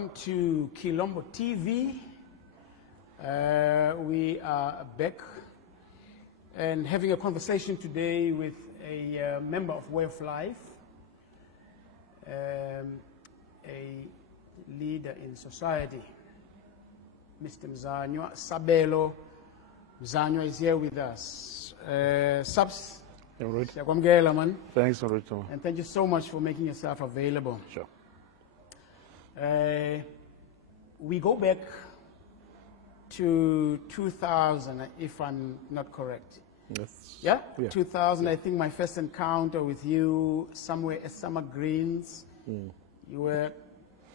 welcome to Kilombo TV. We are back and having a conversation today with a member of Way of Life, a leader in society, Mr. Mzanywa. Sabelo Mzanywa is here with us. Subs, thanks, Rito. and thank you so much for making yourself available. Sure. We go back to 2000, if I'm not correct. Yes. Yeah? Yeah. 2000, I think my first encounter with you somewhere at Summer Greens. You were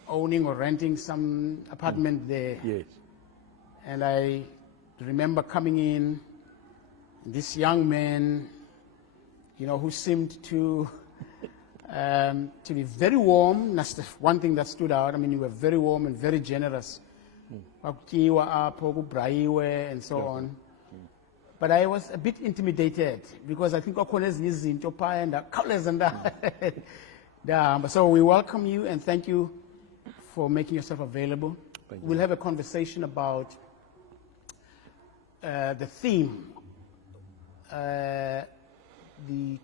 owning or renting some apartment there. Yes. And I remember coming in, this young man, you know, who seemed to be very warm. That's the one thing that stood out. I mean, you were very warm and very generous. And so on. But I was a bit intimidated because I think so we welcome you and thank you for making yourself available. We'll have a conversation about the theme, the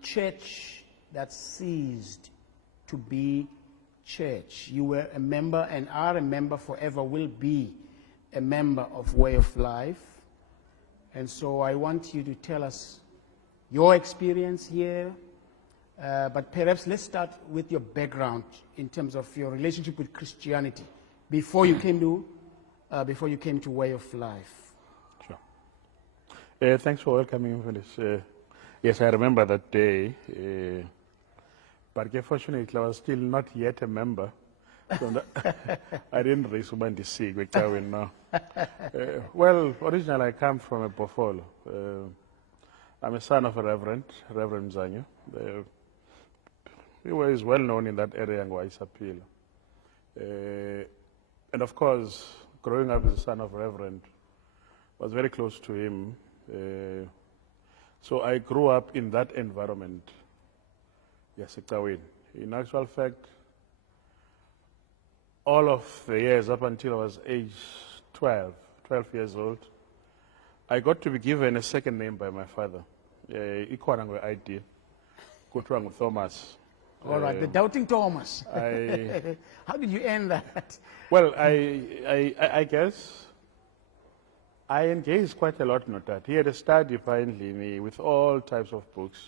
church that ceased to be church. You were a member and are a member forever, will be a member of Way of Life. And so I want you to tell us your experience here, but perhaps let's start with your background in terms of your relationship with Christianity before you came to Way of Life. Sure. Thanks for welcoming me for this. Yes, I remember that day, but fortunately I was still not yet a member. So I didn't raise the sick. Well, originally I come from a Bofolo. I'm a son of a Reverend Mzanywa. He was well known in that area in Waisapilo. And of course, growing up as a son of a Reverend, was very close to him. So I grew up in that environment. Yes, in actual fact, all of the years up until I was age 12 years old, I got to be given a second name by my father. Ikwanangwe ID, Kutwangu Thomas. All right, the doubting Thomas. How did you end that? Well, I guess I engaged quite a lot in that. He had a study apparently with all types of books.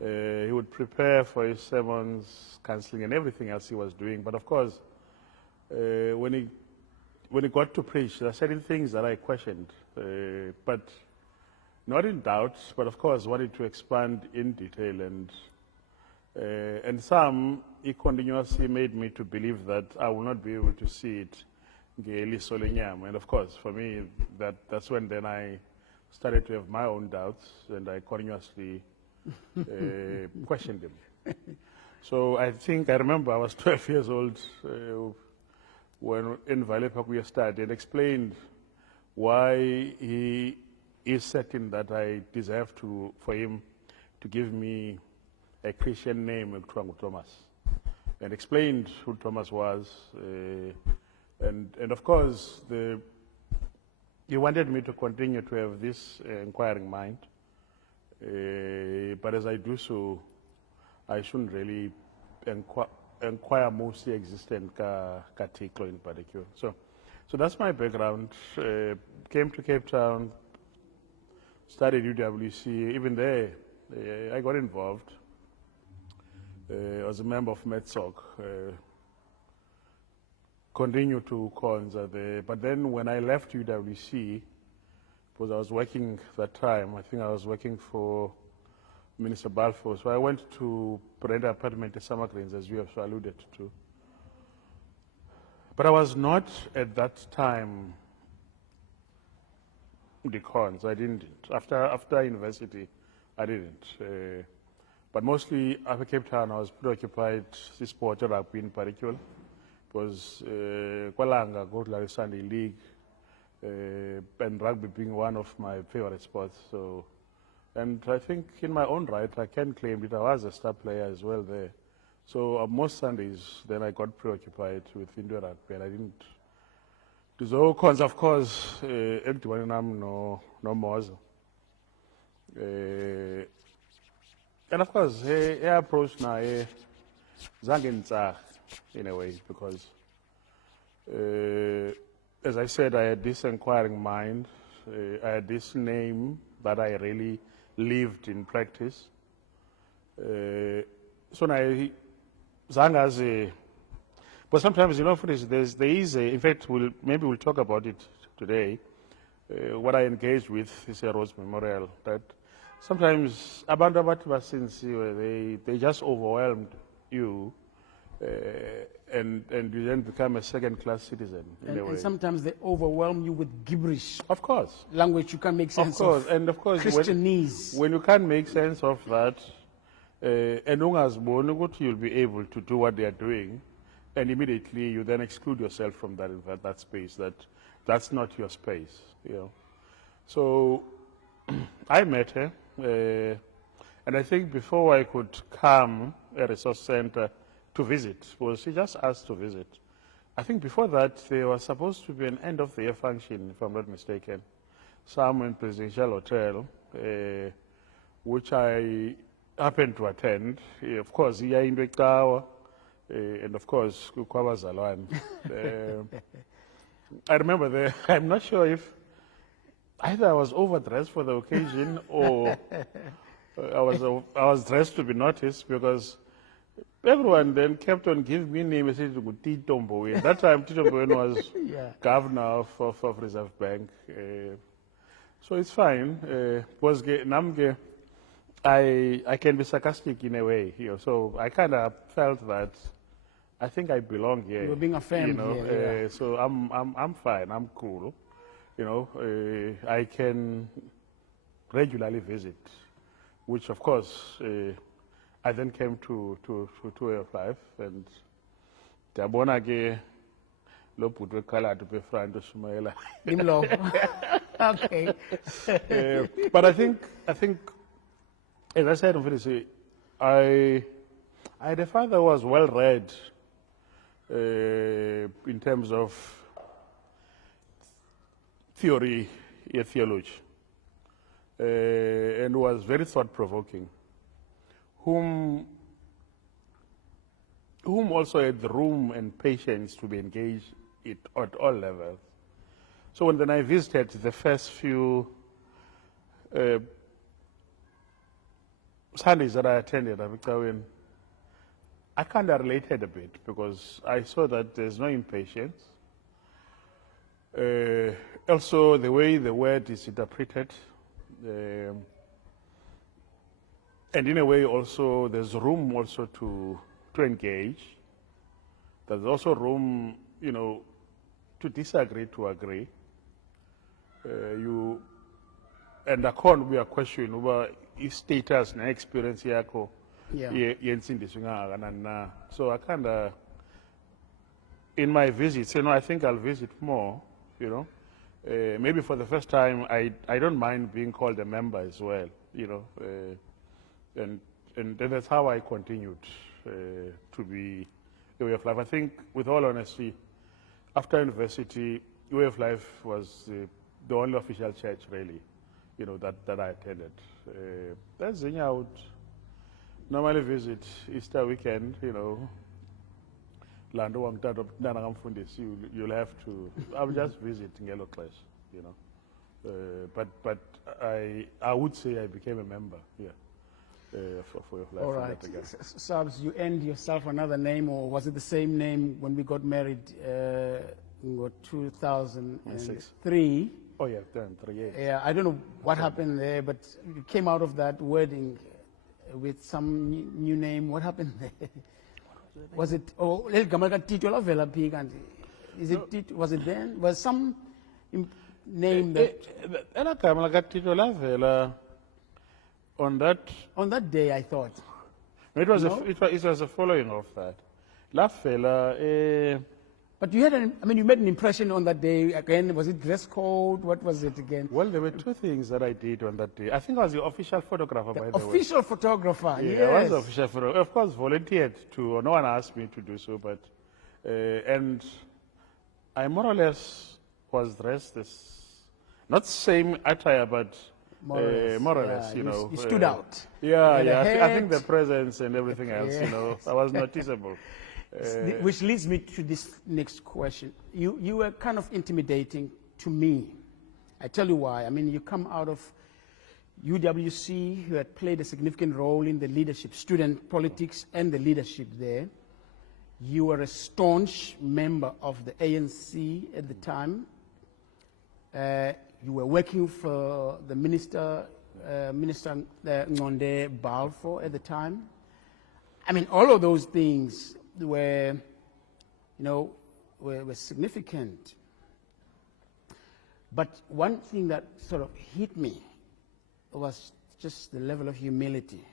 He would prepare for his sermons, counseling, and everything else he was doing. But of course, when he got to preach, there are certain things that I questioned, but not in doubt, but of course wanted to expand in detail. And some, he continuously made me to believe that I will not be able to see it. And of course, for me, that's when then I started to have my own doubts, and I continuously questioned him. So I remember I was 12 years old when in Vale Pakuya started and explained why he is certain that I deserve for him to give me a Christian name, Thomas, and explained who Thomas was. And of course, he wanted me to continue to have this inquiring mind. But as I do so, I shouldn't really inquire mostly existent Katiklo in particular. So that's my background. Came to Cape Town, studied UWC. Even there, I got involved. I was a member of MedSoc. Continued to Konza there. But then when I left UWC, because I was working that time, I think I was working for Minister Balfour. So I went to rent an apartment at Summer Greens, as you have alluded to. But I was not at that time the cons. I didn't. After university, I didn't. But mostly after Cape Town, I was preoccupied with sport, rugby in particular. It was Kwalanga, go to the Sunday League, and rugby being one of my favorite sports. So, and I think in my own right, I can claim that I was a star player as well there. So most Sundays, then I got preoccupied with indoor rugby, and I didn't. There's all kinds, of course, everyone no Moza. And of course, he approached now Zangenza in a way, because as I said, I had this inquiring mind. I had this name that I really lived in practice. So now, Zanga's, but sometimes, you know, for this, there is in fact, maybe we'll talk about it today. What I engaged with is a Rose Memorial, that sometimes abantu abathi basenziwe, they just overwhelmed you, and you then become a second-class citizen in a way. And sometimes they overwhelm you with gibberish. Of course. Language you can't make sense of. Of course, and of course, Christianese. when you can't make sense of that, and you'll be able to do what they are doing, and immediately you then exclude yourself from that space. That's not your space, you know. So I met her, and I think before I could come at a resource center to visit, well, she just asked to visit. I think before that there was supposed to be an end of the year function, if I'm not mistaken, somewhere in Presidential Hotel, which I happened to attend. Of course, here in Bektawa, and of course, Kwabazalwan. I remember I'm not sure if either I was overdressed for the occasion or I was dressed to be noticed, because everyone then kept on giving me names. Tito Mboweni. At that time, Tito Mboweni was governor of Reserve Bank. So it's fine. I can be sarcastic in a way here. So I kind of felt that I think I belong here. You're being affirmed here. So I'm fine. I'm cool. You know, I can regularly visit, which of course I then came to Way of Life, and Jabona ge lo putwe kala to be friend to Sumaila. Okay. But I think as I said, I had a father who was well read in terms of theory, theology, and was very thought-provoking, whom also had the room and patience to be engaged at all levels. So when then I visited the first few Sundays that I attended, I kind of related a bit, because I saw that there's no impatience. Also, the way the word is interpreted, and in a way also there's room also to engage. There's also room, you know, to disagree, to agree. And I can't be a question over status and experience yako. So I kind of, in my visits, you know, I think I'll visit more, you know. Maybe for the first time, I don't mind being called a member as well, you know. And that's how I continued to be a Way of Life. I think, with all honesty, after university, Way of Life was the only official church, really, you know, that I attended. That's I would normally visit Easter weekend, you know. You'll have to. I'll just visit Ngelo class, you know. But I would say I became a member, for your life. All right. Sabs, you earned yourself another name, or was it the same name when we got married in 2003? Oh yeah, 3 years. Yeah, I don't know what happened there, but you came out of that wedding with some new name. What happened there? Was it Tito Lavela Pig? Is it Tito? Was it then? Was some name that Tito Lavela on that day? I thought it was a following of that. Lavela But you had you made an impression on that day. Again, was it dress code? What was it again? Well, there were two things that I did on that day. I think I was the official photographer, by the way. Official photographer, Yeah, yes. I was the official photographer. Of course, volunteered to, no one asked me to do so, but, and I more or less was dressed as, not same attire, but more or less, yeah, you know. You stood out. Yeah, You had a I think the hat. presence and everything else, you know, I was noticeable. Which leads me to this next question. You were kind of intimidating to me. I tell you why. I mean, you come out of UWC, you had played a significant role in the leadership, student politics and the leadership there. You were a staunch member of the ANC at the time. You were working for the Minister Ngonde Balfour at the time. I mean, all of those things were, were significant. But one thing that sort of hit me was just the level of humility.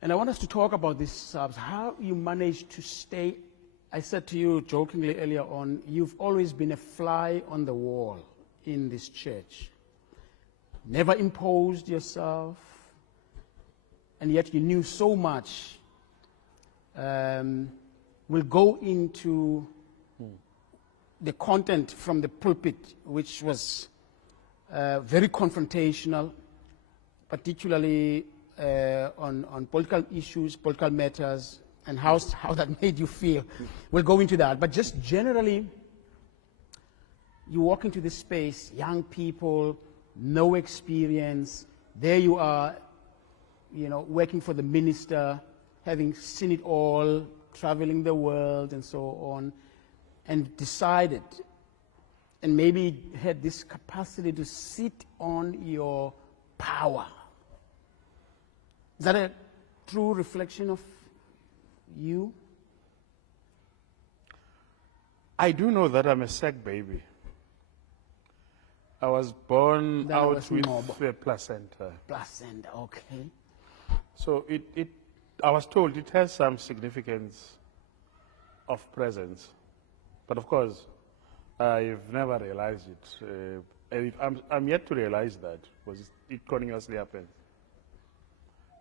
And I want us to talk about this, Sabs, how you managed to stay. I said to you jokingly earlier on, you've always been a fly on the wall in this church. Never imposed yourself, and yet you knew so much. We'll go into the content from the pulpit, which was very confrontational, particularly on political issues, political matters, and how that made you feel. We'll go into that. But just generally, you walk into this space, young people, no experience. There you are, working for the minister, having seen it all, traveling the world and so on, and decided, and maybe had this capacity to sit on your power. Is that a true reflection of you? I do know that I'm a sack baby. I was born out with a placenta. Placenta, okay. So I was told it has some significance of presence. But of course, I've never realized it. And I'm yet to realize that, because it continuously happens.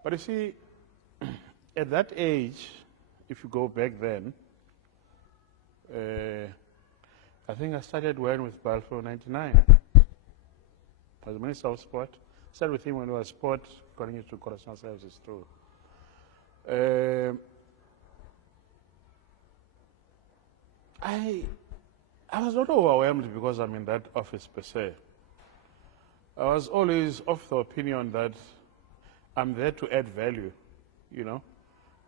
But you see, at that age, if you go back then, I think I started when with Balfour in 99. I was Minister of Sport. Started with him when I was sport, continued to correctional services too. I was not overwhelmed because I'm in that office per se. I was always of the opinion that I'm there to add value,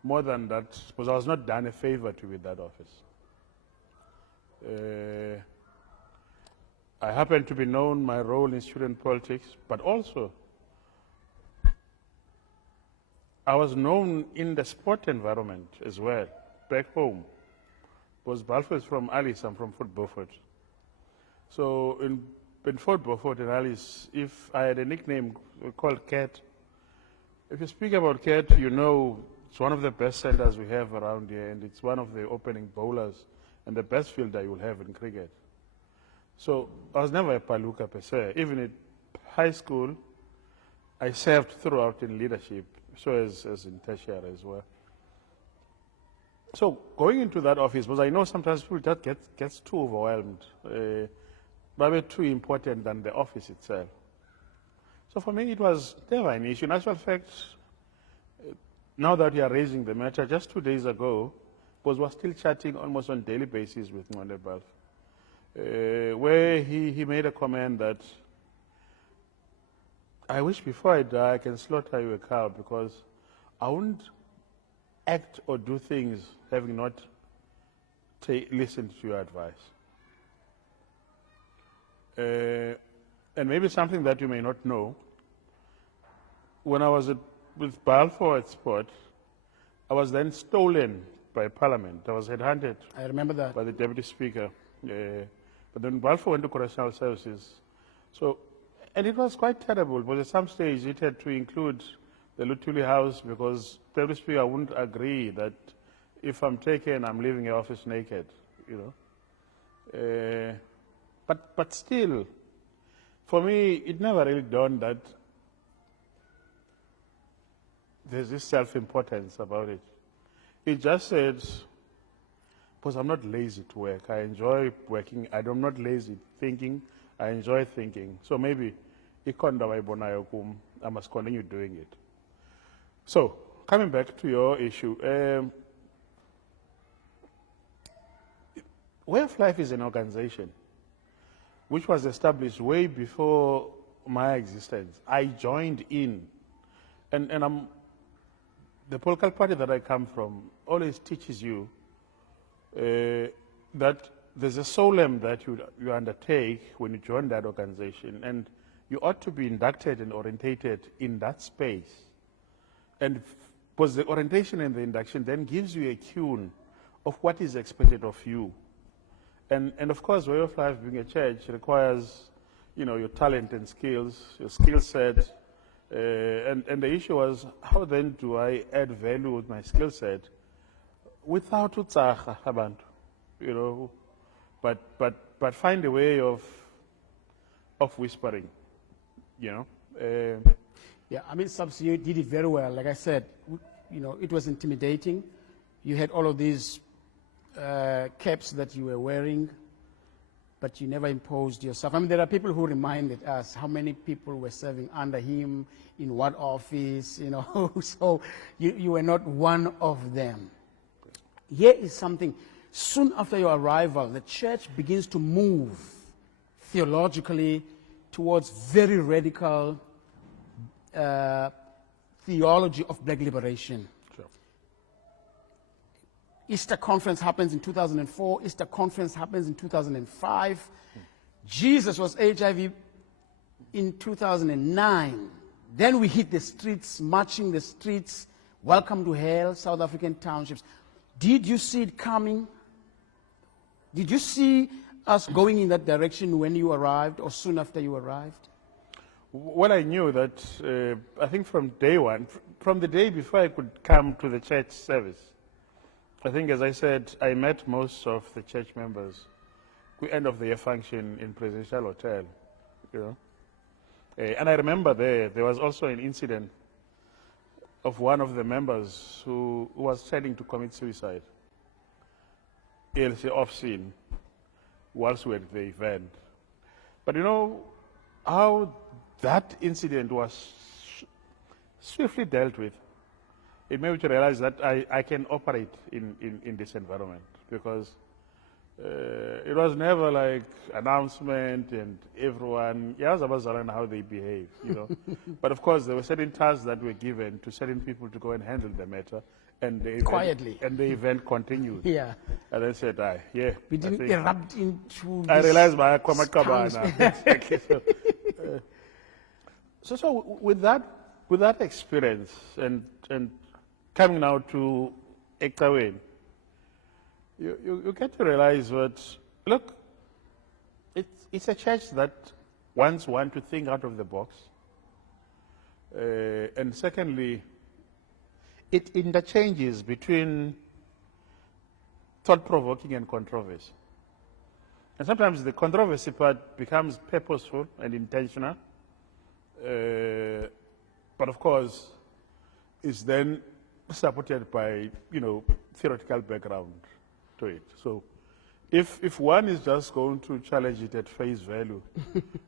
more than that, because I was not done a favor to with that office. I happen to be known my role in student politics, but also I was known in the sport environment as well, back home. Because Balfour is from Alice, I'm from Fort Beaufort. So in Fort Beaufort and Alice, if I had a nickname called Cat, if you speak about Cat, it's one of the best centers we have around here, and it's one of the opening bowlers and the best fielder you'll have in cricket. So I was never a Paluka per se. Even in high school, I served throughout in leadership, so as in tertiary as well. So going into that office, because I know sometimes people just gets too overwhelmed, but too important than the office itself. So for me, it was never an issue. In actual fact, now that we are raising the matter, just 2 days ago, because we're still chatting almost on a daily basis with Ngonde Balfour, where he made a comment that, I wish before I die I can slaughter you a cow, because I wouldn't act or do things having not listened to your advice. And maybe something that you may not know, when I was with Balfour at Sport, I was then stolen by Parliament. I was headhunted. I remember that. By the Deputy Speaker. But then Balfour went to correctional services. So, and it was quite terrible, because at some stage it had to include the Lutuli House, because Deputy Speaker wouldn't agree that if I'm taken, I'm leaving the office naked. you know. But still, for me, it never really dawned that there's this self-importance about it. It just said, because I'm not lazy to work. I enjoy working. I'm not lazy thinking. I enjoy thinking. So maybe I must continue doing it. So, coming back to your issue, Way of Life is an organization which was established way before my existence. I joined in, and the political party that I come from always teaches you that there's a solemn that you undertake when you join that organization, and you ought to be inducted and orientated in that space. And because the orientation and the induction then gives you a tune of what is expected of you. And of course, Way of Life being a church requires, your talent and skills, your skill set. And the issue was, how then do I add value with my skill set without utsaha abantu, but find a way of whispering, Yeah, I mean, Subs, you did it very well. Like I said, it was intimidating. You had all of these caps that you were wearing, but you never imposed yourself. I mean, there are people who reminded us how many people were serving under him, in what office, so you were not one of them. Here is something. Soon after your arrival, the church begins to move theologically towards very radical theology of black liberation. Sure. Easter Conference happens in 2004. Easter Conference happens in 2005. Jesus was HIV in 2009. Then we hit the streets, marching the streets, welcome to hell, South African townships. Did you see it coming? Did you see us going in that direction when you arrived or soon after you arrived? Well, I knew that, I think from day one, from the day before I could come to the church service, I think, as I said, I met most of the church members at the end of the year function in Presidential Hotel, and I remember there was also an incident of one of the members who was trying to commit suicide, off scene, whilst we were at the event. But how that incident was swiftly dealt with, it made me to realize that I can operate in this environment, because it was never like announcement and everyone, how they behave, But of course, there were certain tasks that were given to certain people to go and handle the matter, and the event, quietly, and the event continued. Yeah. And I said, we didn't erupt into. I realized my exactly. So with that experience and coming now to Ektawen, you get to realize that, look, it's a church that wants one to think out of the box. And secondly, it interchanges between thought-provoking and controversy. And sometimes the controversy part becomes purposeful and intentional, but of course, is then supported by, theoretical background to it. So if one is just going to challenge it at face value,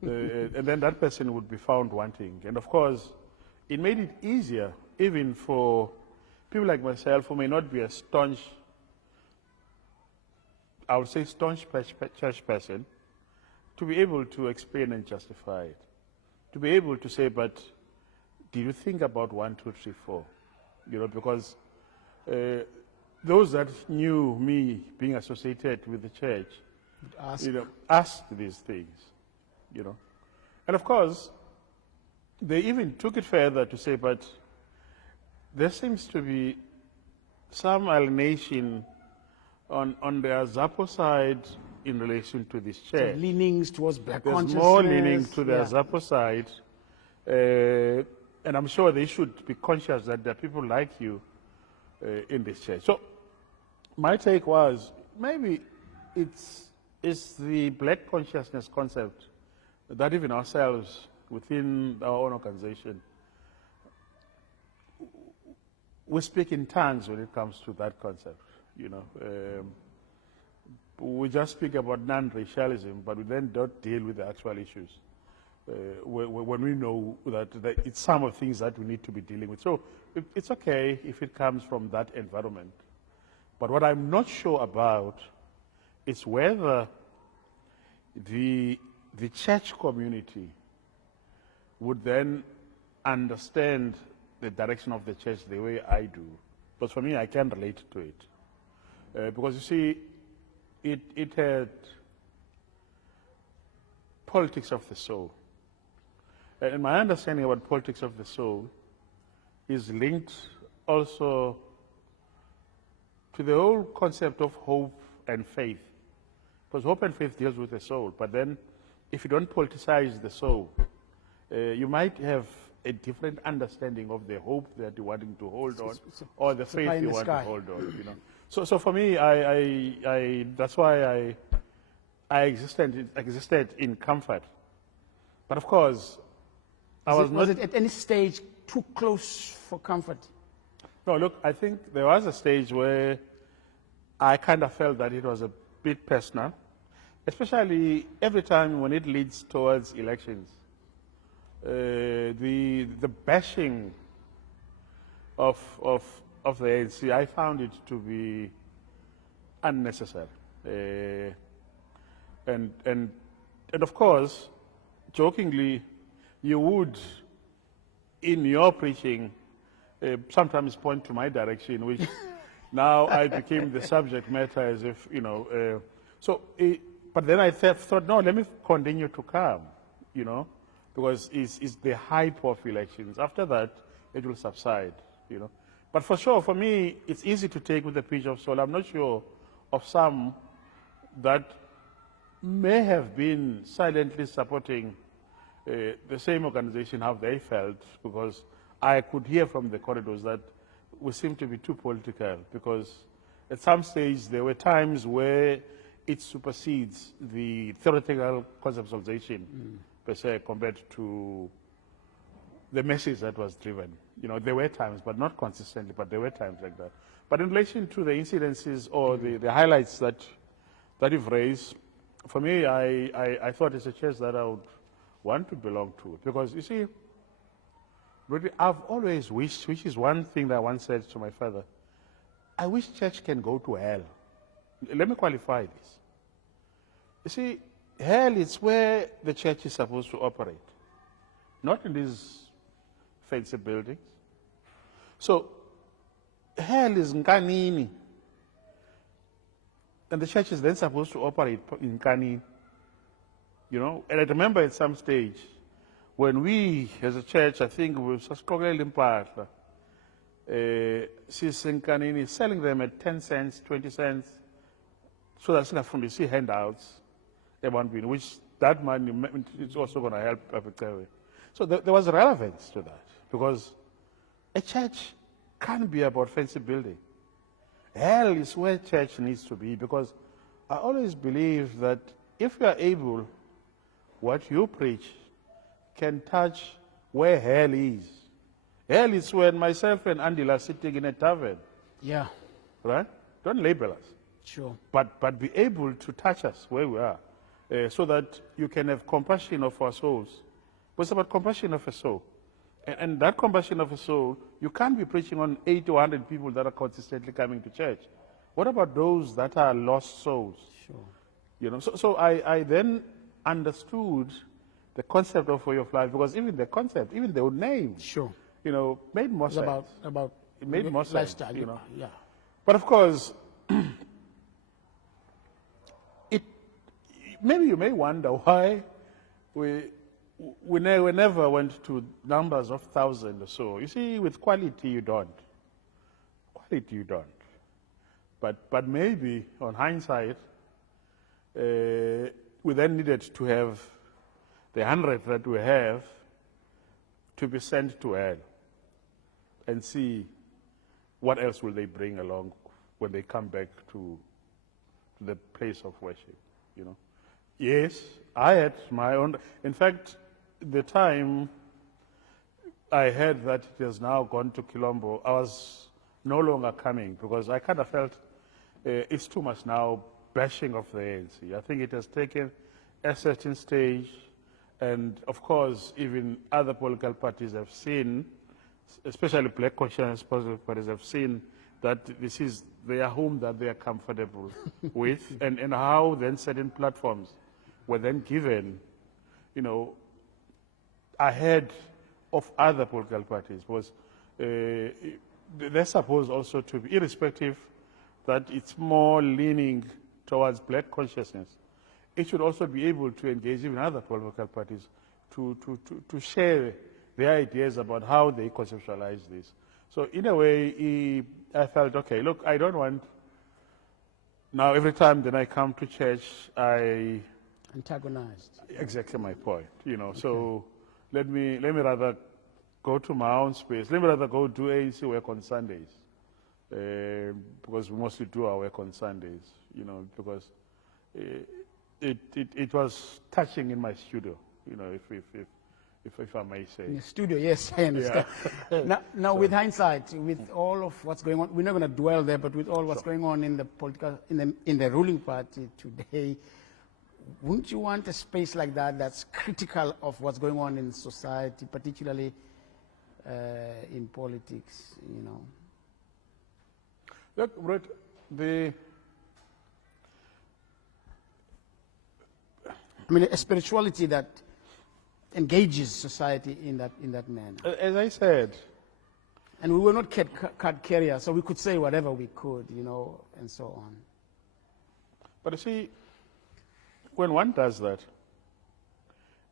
and then that person would be found wanting. And of course, it made it easier even for people like myself who may not be a staunch, I would say staunch church person, to be able to explain and justify it. To be able to say, but did you think about 1, 2, 3, 4? Because those that knew me being associated with the church, asked these things, And of course, they even took it further to say, but there seems to be some alienation on the Azapo side in relation to this church. So leanings towards black There's consciousness. more leaning to the Azapo side, and I'm sure they should be conscious that there are people like you in this church. So my take was, maybe it's the black consciousness concept that even ourselves within our own organization, we speak in tongues when it comes to that concept. We just speak about non-racialism, but we then don't deal with the actual issues. When we know that it's some of the things that we need to be dealing with. So it's okay if it comes from that environment. But what I'm not sure about is whether the church community would then understand the direction of the church the way I do. But for me, I can relate to it. Because you see, it had politics of the soul. And my understanding about politics of the soul is linked also to the whole concept of hope and faith. Because hope and faith deals with the soul. But then, if you don't politicize the soul, you might have a different understanding of the hope that you're wanting to hold on, or the faith you want to hold on. So for me, I that's why I existed in comfort. But of course, was it at any stage too close for comfort? No, look, I think there was a stage where I kind of felt that it was a bit personal, especially every time when it leads towards elections. The bashing of the ANC, I found it to be unnecessary. And of course, jokingly, you would, in your preaching, sometimes point to my direction, which now I became the subject matter as if, but then I thought, no, let me continue to come, because it's the hype of elections. After that, it will subside, But for sure, for me, it's easy to take with a pinch of salt. I'm not sure of some that may have been silently supporting the same organization, how they felt, because I could hear from the corridors that we seem to be too political, because at some stage there were times where it supersedes the theoretical conceptualization per se compared to the message that was driven. There were times, but not consistently, but there were times like that. But in relation to the incidences or the highlights that you've raised, for me, I thought it's a church that I would want to belong to. Because, you see, really, I've always wished, which is one thing that I once said to my father, I wish church can go to hell. Let me qualify this. You see, hell is where the church is supposed to operate, not in these fancy buildings. So, hell is Nkanini, and the church is then supposed to operate in Nkanini. And I remember at some stage, when we, as a church, I think we were struggling Impahla, Nkanini, selling them at 10 cents, 20 cents, so that from you see handouts, which that money is also going to help Africa. So there was relevance to that, because a church can't be about fancy building. Hell is where church needs to be, because I always believe that if you are able, what you preach can touch where hell is. Hell is when myself and Andila are sitting in a tavern. Yeah. Right? Don't label us. Sure. But be able to touch us where we are, so that you can have compassion of our souls. But it's about compassion of a soul. And that compassion of a soul, you can't be preaching on 80 or 100 people that are consistently coming to church. What about those that are lost souls? Sure. So I then understood the concept of way of life, because even the concept, even the name, Sure. made more sense. About It made more sense, lifestyle. Yeah. But of course, maybe you may wonder why we never went to numbers of thousands or so. You see, with quality you don't. Quality you don't. But maybe, on hindsight, we then needed to have the 100 that we have to be sent to hell and see what else will they bring along when they come back to the place of worship, you know. Yes, I had my own. In fact, the time I heard that it has now gone to Quilombo, I was no longer coming because I kind of felt it's too much now bashing of the ANC. I think it has taken a certain stage, and of course, even other political parties have seen, especially black conscious political parties have seen that this is their home that they are comfortable with, and how then certain platforms were then given, you know, ahead of other political parties, because they're supposed also to be, irrespective that it's more leaning towards black consciousness, it should also be able to engage even other political parties to share their ideas about how they conceptualize this. So in a way, I felt, okay, look, I don't want, now every time that I come to church, I... Antagonized. Exactly my point, you know, okay. So let me rather go to my own space. Let me rather go do ANC work on Sundays, because we mostly do our work on Sundays, you know, because it was touching in my studio, you know, if I may say. In the studio, yes, I understand. Yeah. Now with hindsight, with all of what's going on, we're not going to dwell there, but with all what's going on in the political, in the ruling party today, wouldn't you want a space like that that's critical of what's going on in society, particularly in politics, you know? Look, Brett, I mean, a spirituality that engages society in that manner. As I said. And we were not card carriers, so we could say whatever we could, you know, and so on. But you see, when one does that,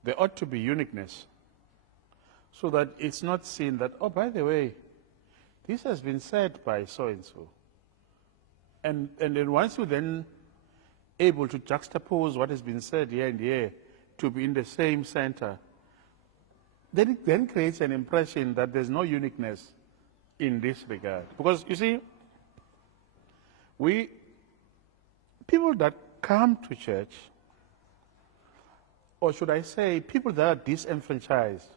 there ought to be uniqueness, so that it's not seen that, oh, by the way, this has been said by so-and-so. And then once you're then able to juxtapose what has been said here and here to be in the same center, then it then creates an impression that there's no uniqueness in this regard. Because, you see, people that come to church, or should I say, people that are disenfranchised,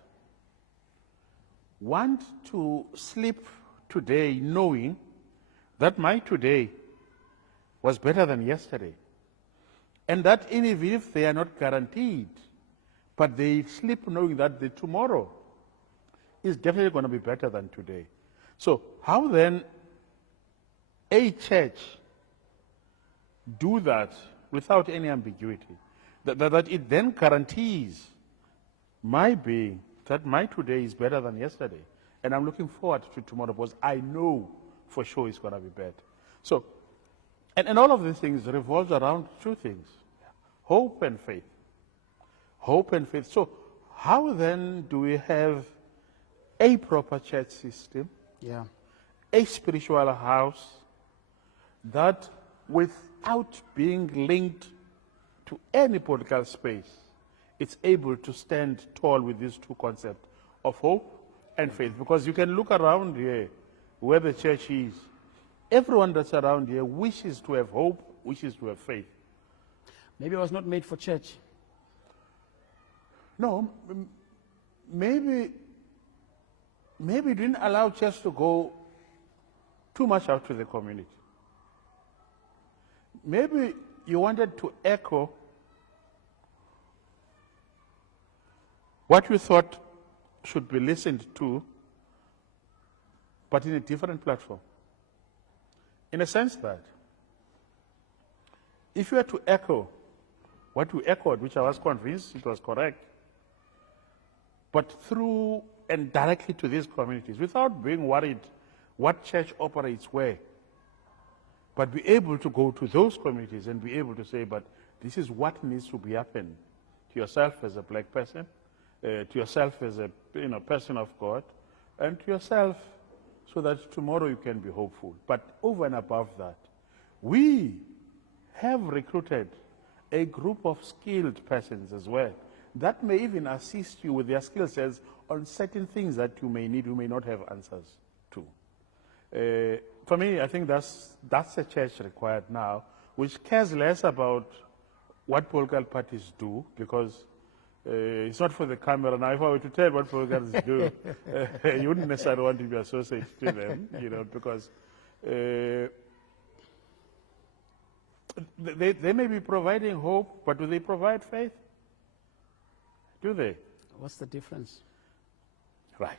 want to sleep today knowing that my today was better than yesterday. And that even if they are not guaranteed, but they sleep knowing that the tomorrow is definitely going to be better than today. So how then a church do that without any ambiguity? That it then guarantees my being, that my today is better than yesterday. And I'm looking forward to tomorrow because I know for sure it's going to be better. So, and all of these things revolves around two things: hope and faith. Hope and faith. So how then do we have a proper church system, a spiritual house that, without being linked to any political space, it's able to stand tall with these two concepts of hope and faith? Because you can look around here where the church is. Everyone that's around here wishes to have hope, wishes to have faith. Maybe it was not made for church. No, maybe didn't allow church to go too much out to the community. Maybe you wanted to echo what you thought should be listened to, but in a different platform. In a sense that, if you were to echo what you echoed, which I was convinced it was correct, but through and directly to these communities, without being worried what church operates where, but be able to go to those communities and be able to say, but this is what needs to be happening to yourself as a black person, to yourself as a person of God, and to yourself so that tomorrow you can be hopeful. But over and above that, we have recruited a group of skilled persons as well that may even assist you with their skill sets on certain things that you may need, you may not have answers to. For me, I think that's a church required now, which cares less about what political parties do, because it's not for the camera. Now, if I were to tell what political parties do, you wouldn't necessarily want to be associated with them, because they may be providing hope, but do they provide faith? Do they? What's the difference? Right.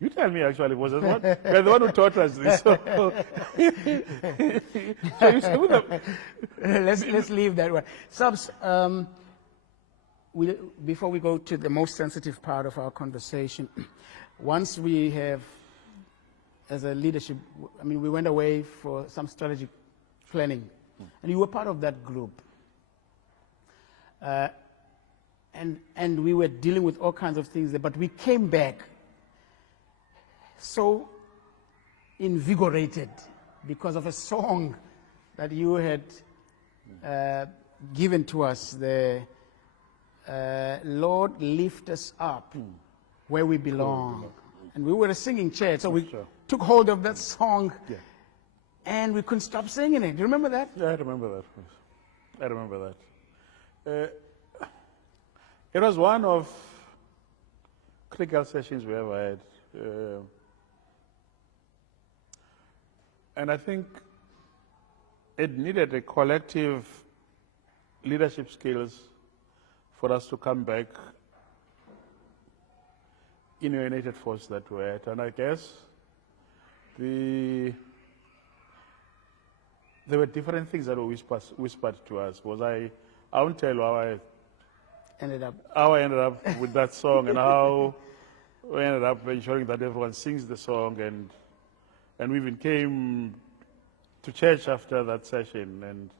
You tell me, actually, was it what? You're the one who taught us this. So you say, let's leave that one. Subs, before we go to the most sensitive part of our conversation, once we have, as a leadership, we went away for some strategic planning, and you were part of that group. And we were dealing with all kinds of things there, but we came back so invigorated because of a song that you had given to us, the Lord lift us up where we belong. And we were a singing church, so we took hold of that song, and we couldn't stop singing it. Do you remember that? Yeah, I remember that. I remember that. It was one of critical sessions we ever had. And I think it needed a collective leadership skills for us to come back in a united force that we had. And I guess there were different things that were whispered to us. I won't tell you how I ended up with that song and how we ended up ensuring that everyone sings the song, and we even came to church after that session, and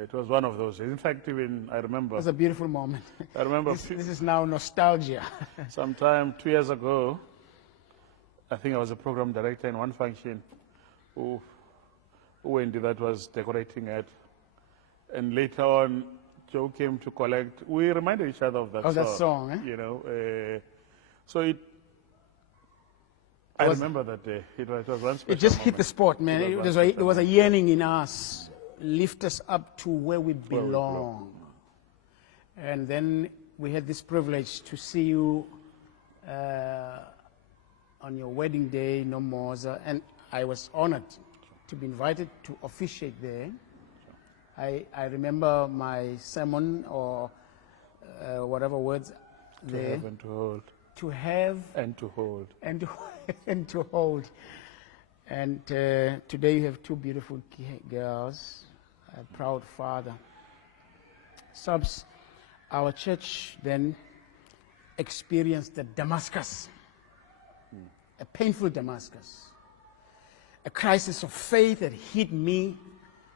it was one of those. In fact, even I remember. It was a beautiful moment. I remember. This is now nostalgia. Sometime 2 years ago, I think I was a program director in one function who Wendy that was decorating it, and later on, Joe came to collect. We reminded each other of that song. That song, So I remember that day. It was one special It just moment. hit the spot, man. There was a yearning in us. Lift us up to where we belong. And then we had this privilege to see you on your wedding day, no more. And I was honored to be invited to officiate there. I remember my sermon, or whatever words there. To have and to hold. To have and to hold. And to hold. And today you have two beautiful girls, a proud father. Subs, our church then experienced a Damascus, a painful Damascus, a crisis of faith that hit me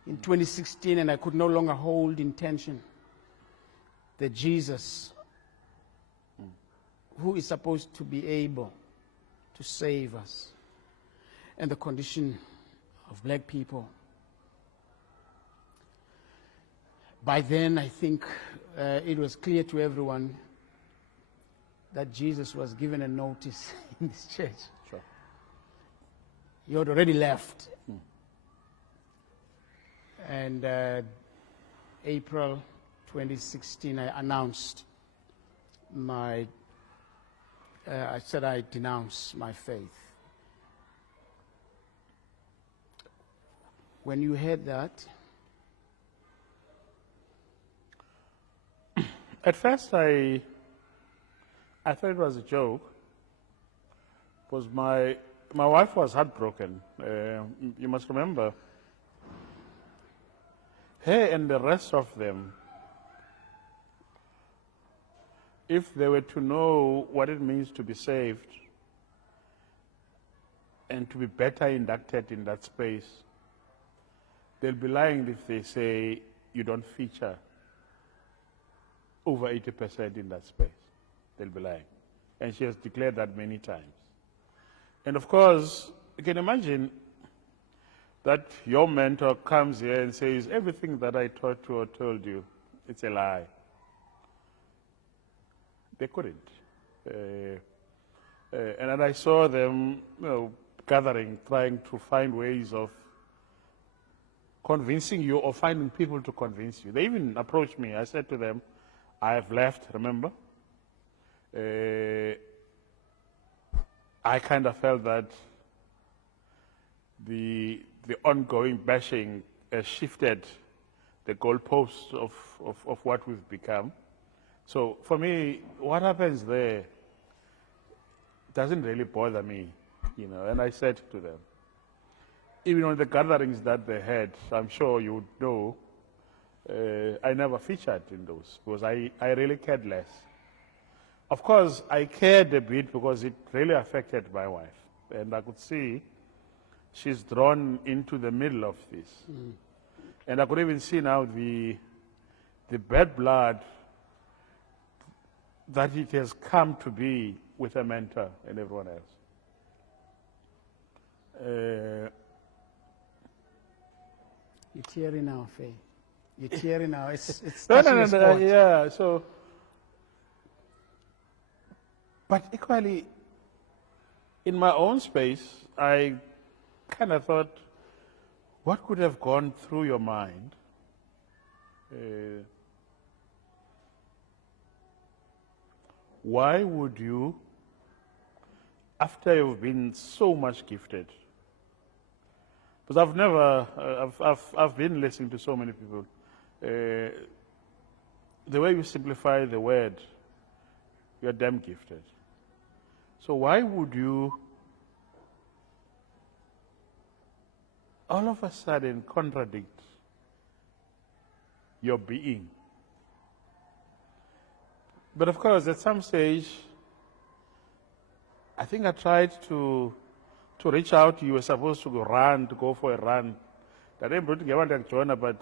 in 2016, and I could no longer hold in tension the Jesus who is supposed to be able to save us, and the condition of black people. By then, I think it was clear to everyone that Jesus was given a notice in this church. Sure. You had already left. And April 2016, I announced I said I denounce my faith. When you heard that? At first, I thought it was a joke, because my wife was heartbroken. You must remember, her and the rest of them, if they were to know what it means to be saved and to be better inducted in that space, they'll be lying if they say you don't feature over 80% in that space. They'll be lying. And she has declared that many times. And of course, you can imagine that your mentor comes here and says, everything that I taught you or told you, it's a lie. They couldn't. And then I saw them gathering, trying to find ways of convincing you or finding people to convince you. They even approached me. I said to them, I have left, remember? I kind of felt that the ongoing bashing has shifted the goalposts of what we've become. So for me, what happens there doesn't really bother me, you know. And I said to them, even on the gatherings that they had, I'm sure you would know, I never featured in those because I really cared less. Of course, I cared a bit because it really affected my wife. And I could see she's drawn into the middle of this. And I could even see now the bad blood that it has come to be with a mentor and everyone else. You're tearing now, Faye. You're tearing now. It's No, touching a spot. yeah, so. But equally, in my own space, I kind of thought, what could have gone through your mind? Why would you, after you've been so much gifted? Because I've never, I've been listening to so many people. The way you simplify the word, you're damn gifted. So why would you all of a sudden contradict your being? But of course, at some stage, I think I tried to reach out. You were supposed to go for a run. That ain't brought together and join, but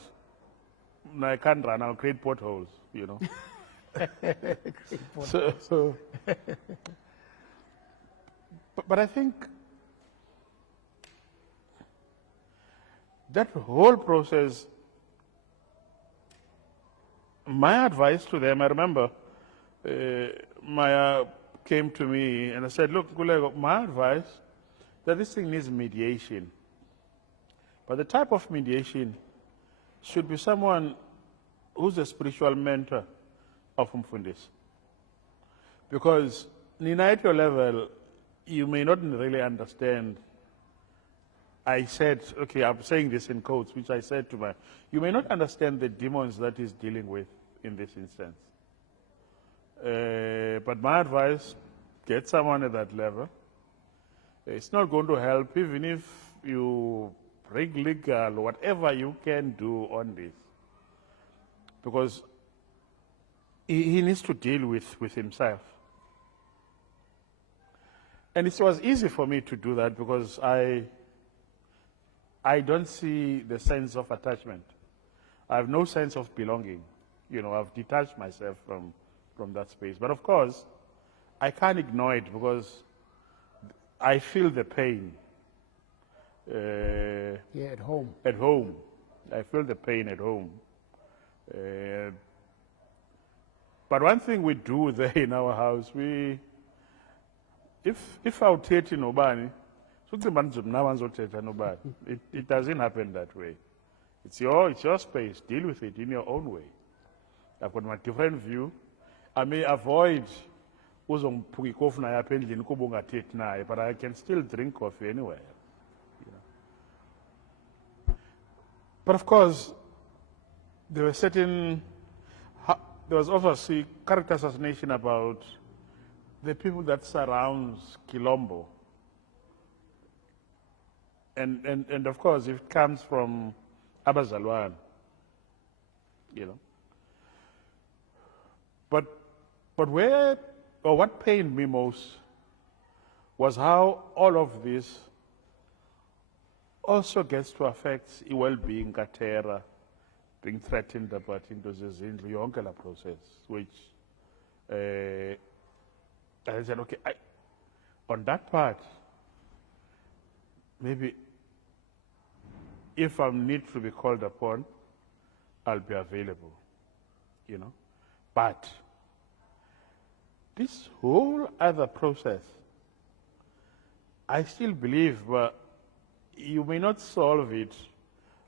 no, I can't run. I'll create potholes, you know. But I think that whole process, my advice to them, I remember Maya came to me and I said, look, Gulego, my advice that this thing needs mediation. But the type of mediation should be someone who's a spiritual mentor of Mfundis. Because at your level, you may not really understand. I said, okay, I'm saying this in quotes, which I said to my, you may not understand the demons that he's dealing with in this instance. But my advice, get someone at that level. It's not going to help even if you bring legal, whatever you can do on this. Because he needs to deal with himself. And it was easy for me to do that because I don't see the sense of attachment. I have no sense of belonging. You know, I've detached myself from that space. But of course, I can't ignore it because I feel the pain. Yeah, at home. At home. I feel the pain at home. But one thing we do there in our house, if our tete nobani, it doesn't happen that way. It's your space. Deal with it in your own way. I've got my different view. I may avoid but I can still drink coffee anywhere. You know. But of course, there was obviously character assassination about the people that surrounds Kilombo. And of course, if it comes from Abazalwan, you know. But what pained me most was how all of this also gets to affect the well-being, Katera, being threatened about into the Zindri process, which I said, okay, on that part, maybe if I need to be called upon, I'll be available, you know. But this whole other process, I still believe you may not solve it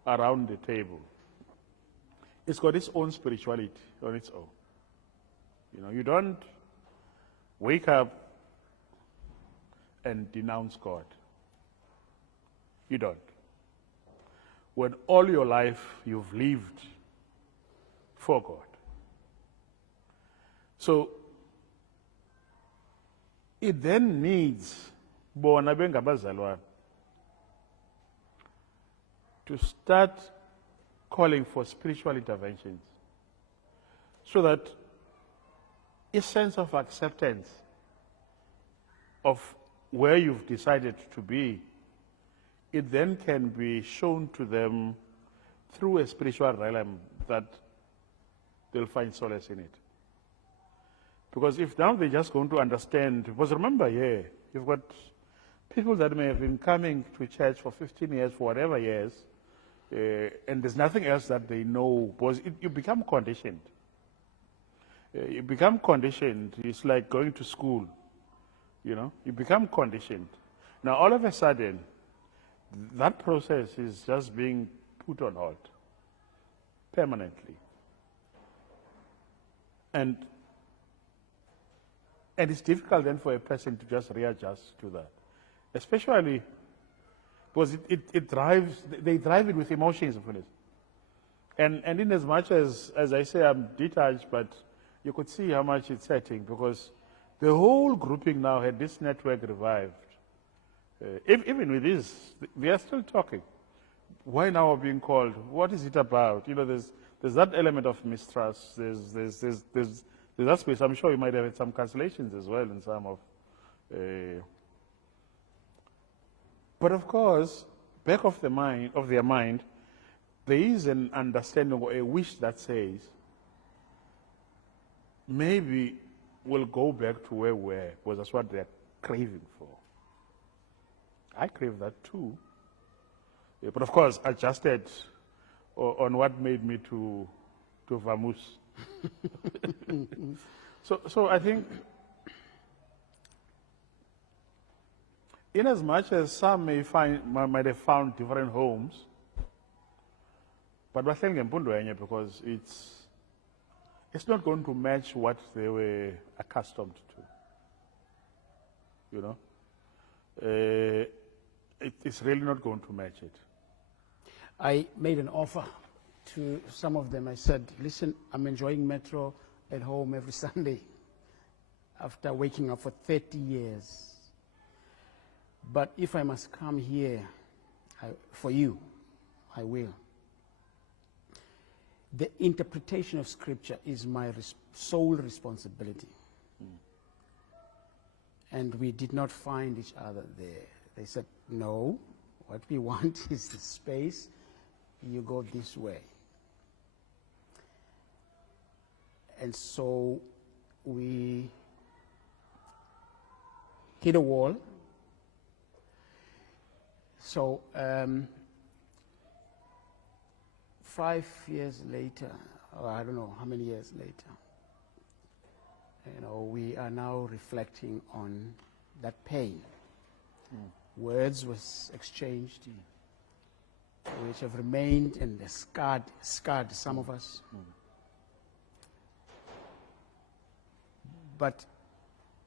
around the table, it's got its own spirituality on its own. You know, you don't wake up and denounce God. You don't. When all your life you've lived for God. So it then needs bona bengabazalwane to start calling for spiritual interventions so that a sense of acceptance of where you've decided to be, it then can be shown to them through a spiritual realm that they'll find solace in it. Because if now they're just going to understand, because remember, you've got people that may have been coming to church for 15 years, for whatever years, and there's nothing else that they know, because you become conditioned. You become conditioned. It's like going to school, you know, you become conditioned. Now, all of a sudden, that process is just being put on hold permanently. And it's difficult then for a person to just readjust to that, especially because it drives, they drive it with emotions, of course. And in as much as I say, I'm detached, but you could see how much it's hurting, because the whole grouping now had this network revived. Even with this, we are still talking. Why now are being called? What is it about? You know, there's that element of mistrust. There's that space. I'm sure you might have had some cancellations as well in some of. But of course, back of their mind, there is an understanding or a wish that says, maybe we'll go back to where we were, because that's what they're craving for. I crave that too. But of course, adjusted on what made me to vamoose. So I think, in as much as some might have found different homes, but because it's not going to match what they were accustomed to. You know, it's really not going to match it. I made an offer to some of them. I said, listen, I'm enjoying Metro at home every Sunday after waking up for 30 years. But if I must come here for you, I will. The interpretation of Scripture is my sole responsibility. And we did not find each other there. They said, no, what we want is the space. You go this way. And so we hit a wall. So 5 years later, or I don't know how many years later, you know, we are now reflecting on that pain. Words was exchanged, which have remained and scarred some of us. But,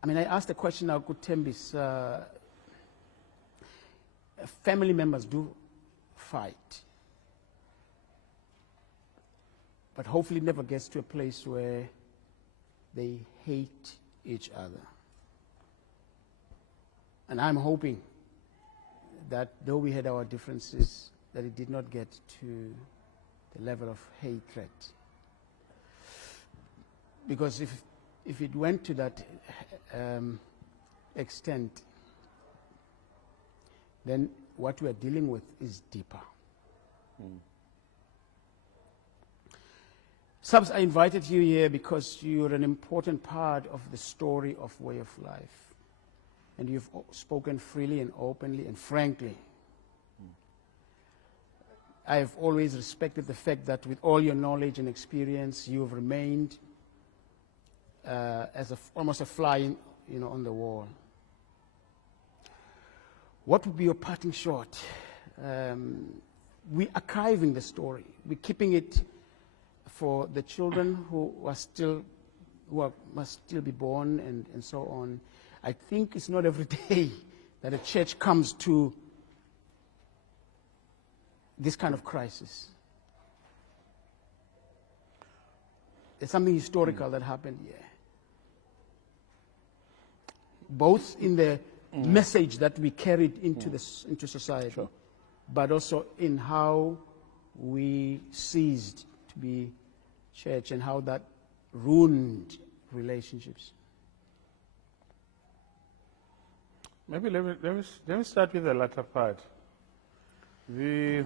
I mean, I asked the question now, Kutembis, family members do fight, but hopefully never gets to a place where they hate each other. And I'm hoping that though we had our differences, that it did not get to the level of hatred. Because if it went to that extent, then what we are dealing with is deeper. Subs, I invited you here because you're an important part of the story of Way of Life. And you've spoken freely and openly and frankly. I've always respected the fact that with all your knowledge and experience, you've remained as almost a fly on the wall. What would be your parting shot we're archiving the story. We're keeping it for the children who must still be born and so on. I think it's not every day that a church comes to this kind of crisis. There's something historical that happened here. Both in the message that we carried into society, Sure. but also in how we ceased to be church and how that ruined relationships. Maybe let me start with the latter part. The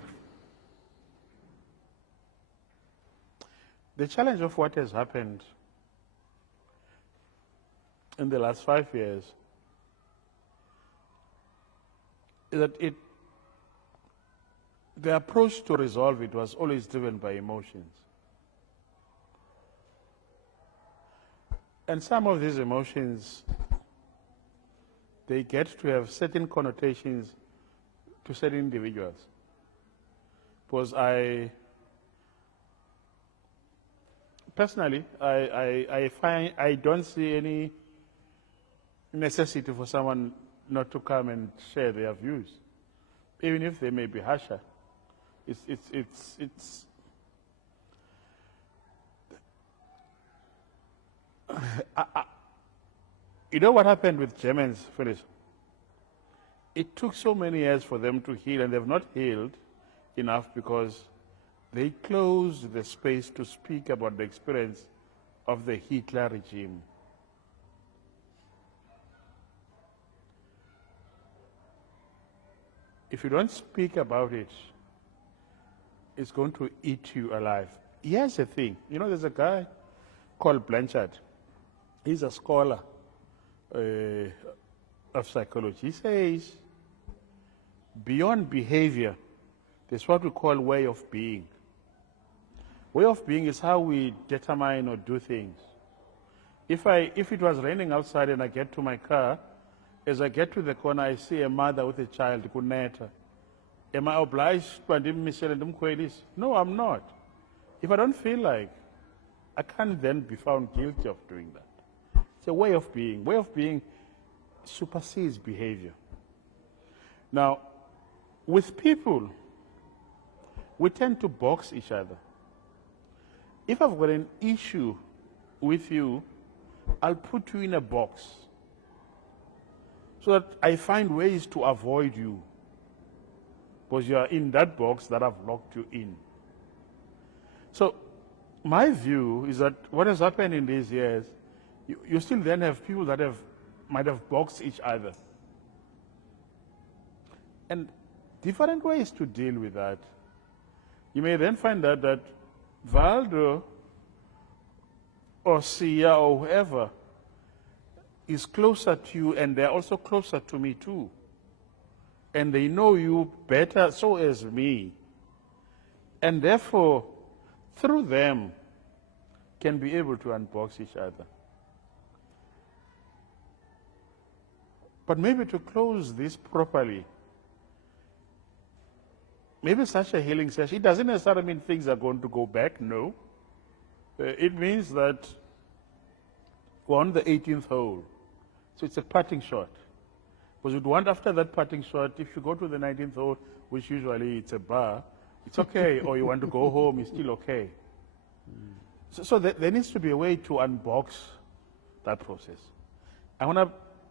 challenge of what has happened in the last 5 years is that the approach to resolve it was always driven by emotions. And some of these emotions, they get to have certain connotations to certain individuals. Because personally, I find I don't see any necessity for someone not to come and share their views, even if they may be harsher. It's you know what happened with Germans, Phyllis? It took so many years for them to heal, and they've not healed enough because they closed the space to speak about the experience of the Hitler regime. If you don't speak about it, it's going to eat you alive. Here's the thing. You know, there's a guy called Blanchard. He's a scholar of psychology. He says, beyond behavior, there's what we call way of being. Way of being is how we determine or do things. If it was raining outside and I get to my car, as I get to the corner, I see a mother with a child, kuneta. Am I obliged to do? No, I'm not. If I don't feel like, I can't then be found guilty of doing that. It's a way of being. Way of being supersedes behavior. Now, with people, we tend to box each other. If I've got an issue with you, I'll put you in a box so that I find ways to avoid you because you are in that box that I've locked you in. So my view is that what has happened in these years, you still then have people that might have boxed each other. And different ways to deal with that. You may then find out that Valdo or Sia or whoever is closer to you, and they're also closer to me too. And they know you better, so as me. And therefore, through them, can be able to unbox each other. But maybe to close this properly, maybe such a healing session, it doesn't necessarily mean things are going to go back, no. It means that we're on the 18th hole. So it's a putting shot. Because you'd want after that putting shot, if you go to the 19th hole, which usually it's a bar, it's okay. Or you want to go home, it's still okay. So there needs to be a way to unbox that process. I want to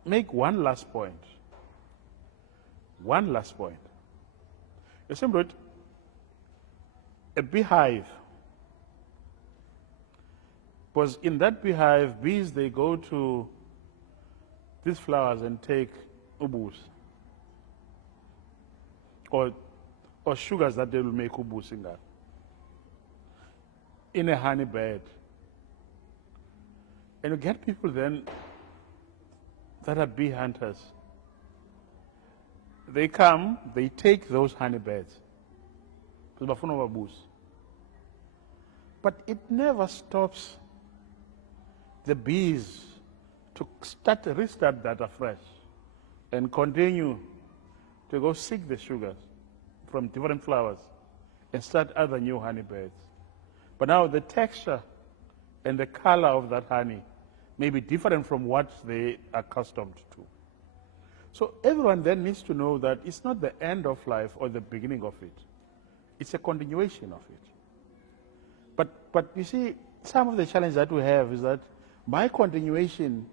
make one last point. One last point. You see, a beehive. Because in that beehive, bees, they go to these flowers and take ubus. Or sugars that they will make ubus in that. In a honey bed. And you get people then that are bee hunters. They come, they take those honey beds. But it never stops the bees to restart that afresh and continue to go seek the sugars from different flowers and start other new honey beds. But now the texture and the color of that honey may be different from what they are accustomed to. So everyone then needs to know that it's not the end of life or the beginning of it. It's a continuation of it. But you see, some of the challenge that we have is that my continuation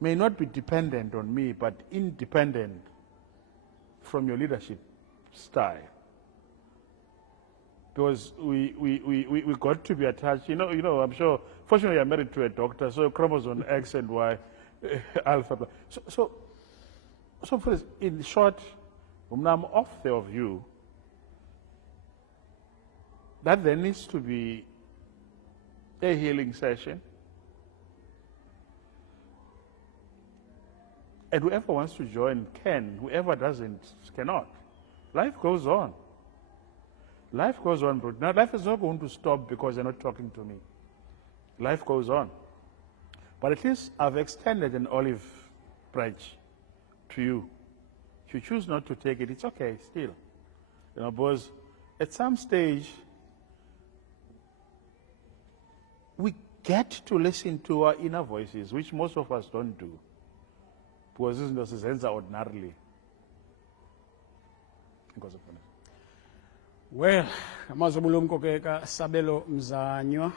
may not be dependent on me, but independent from your leadership style. Because we got to be attached. You know, I'm sure, fortunately I'm married to a doctor, so chromosome X and Y, alpha. So for this, in short, I'm off the view that there needs to be a healing session. And whoever wants to join can, whoever doesn't cannot. Life goes on. Life goes on, bro. Now, life is not going to stop because you're not talking to me. Life goes on. But at least I've extended an olive branch to you. If you choose not to take it, it's okay still. You know, because at some stage, we get to listen to our inner voices, which most of us don't do. Because this is ordinarily. Because of that. Well, amazobulumko ke ka Sabelo Mzanywa.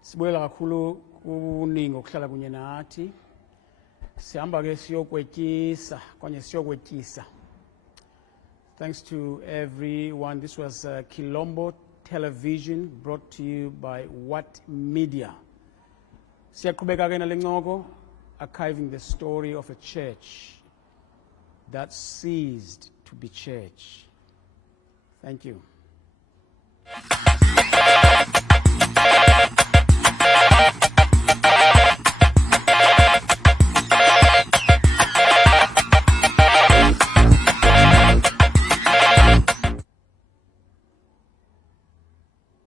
Sibuyela kakhulu kuningi okuhlala kunye nathi. Sihamba ke siyokwetyisa, kwanye siyokwetyisa. Thanks to everyone. This was Kilombo Television, brought to you by What Media. Siyaqhubeka ke nale ncoko, archiving the story of a church that ceased to be church. Thank you.